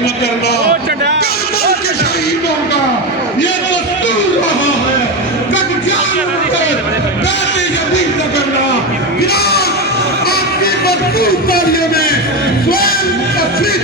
न करना, करबल के शहीदों का ये दस्तूर रहा है। कद जाते यकीन न करना, इराक आपकी मजबूत तालियों में स्वयं तस्वीर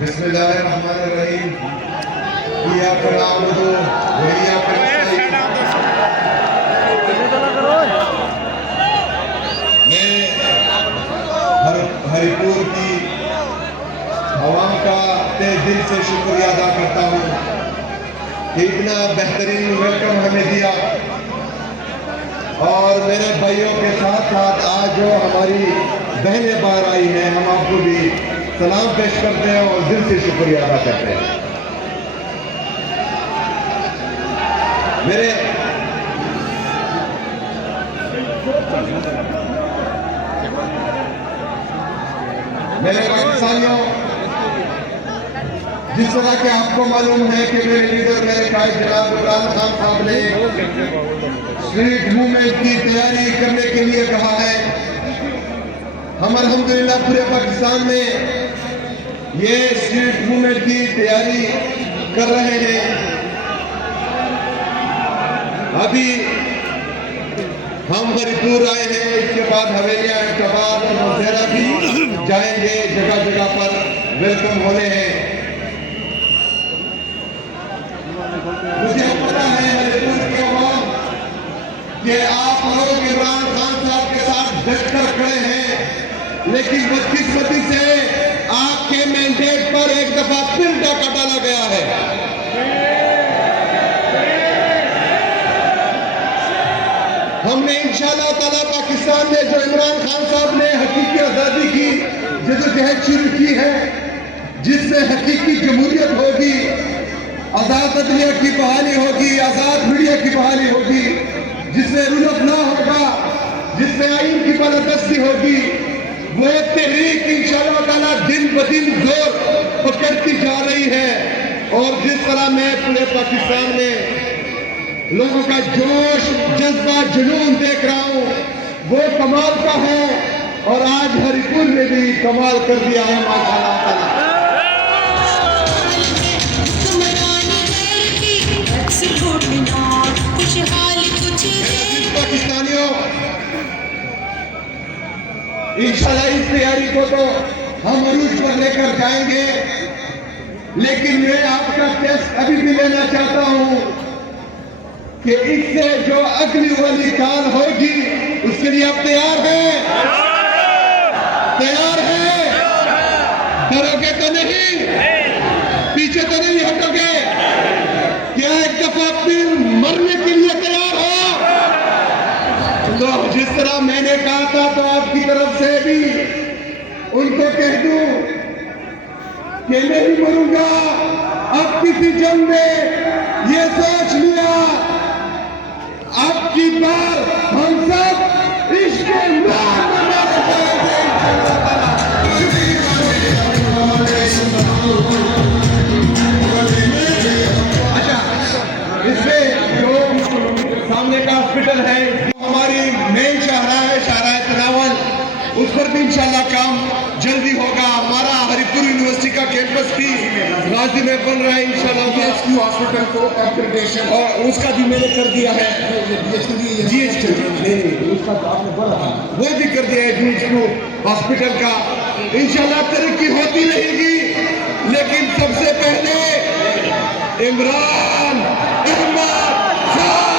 बिस्मिल्लाहिर्रहमानिर्रहीम। हरिपुर की आवाम का तहे दिल से शुक्रिया अदा करता हूँ कि इतना बेहतरीन वेलकम हमें दिया। और मेरे भाइयों के साथ साथ आज जो हमारी बहनें बाहर आई हैं, हम आपको भी सलाम पेश करते हैं और दिल से शुक्रिया अदा करते हैं। मेरे पाकिस्तानियों, जिस तरह के आपको मालूम है कि मेरे लीडर मेरे कायद जनाब इमरान खान साहब ने स्ट्रीट मूवमेंट की तैयारी करने के लिए कहा है। हम अल्हम्दुलिल्लाह पूरे पाकिस्तान में ये स्ट्रीट मूवमेंट की तैयारी कर रहे हैं। अभी हम हरिपुर आए हैं, इसके बाद हवेलियां, इलाहाबाद और मौसेरा भी जाएंगे। जगह जगह पर वेलकम होने हैं। मुझे पता है हरिपुर की आवाम कि आप लोग इमरान खान साहब के साथ डटकर खड़े हैं, लेकिन बदकिस्मती से आपके मैंडेट पर एक दफा फिर डाका डाला गया है। हमने इंशाअल्लाह ताला पाकिस्तान में जो इमरान खान साहब ने हकीकी आज़ादी की जद्दोजहद शुरू की है, जिससे हकीकी जमहूरियत होगी, आज़ाद अदलिया की बहाली होगी, आज़ाद मीडिया की बहाली होगी, जिसमें रुलफ ना होगा, जिसमें आइन की बालादस्ती होगी, वो तहरीक इंशाअल्लाह ताला दिन ब दिन जोर पकड़ती जा रही है। और जिस तरह मैं पूरे पाकिस्तान में लोगों का जोश, जज्बा, जुनून देख रहा हूँ, वो कमाल का है। और आज हरिपुर में भी कमाल कर दिया है माशाअल्लाह ताला। पाकिस्तानियों, इंशाअल्लाह इस तैयारी को तो हम अरूज पर लेकर जाएंगे, लेकिन मैं आपका टेस्ट अभी भी लेना चाहता हूँ कि इससे जो अगली वाली काल होगी उसके लिए आप तैयार हैं? तैयार हैं? डरोगे तो नहीं? पीछे तो नहीं हटोगे? क्या एक दफा फिर मरने के लिए तैयार हो? तो जिस तरह मैंने कहा था, तो आपकी तरफ से भी उनको कह दूं कि नहीं मरूंगा अब किसी जंग में, ये सोच लिया। अब की बार हम सब इश्क अच्छा, इसमें जो सामने का हॉस्पिटल है, हमारी मेन शाहरा है, शाहरा तनावल, उस पर भी इंशाल्लाह काम जल्दी होगा। हमारा हरिपुर यूनिवर्सिटी का कैंपस भी गाजी में बन रहा है इंशाल्लाह। हॉस्पिटल को अपग्रेडेशन और उसका भी मैंने कर दिया है। उसका तो आपने बोला था, वो भी कर दिया है। GHQ हॉस्पिटल का इंशाल्लाह तरक्की होती रहेगी, लेकिन सबसे पहले इमरान खान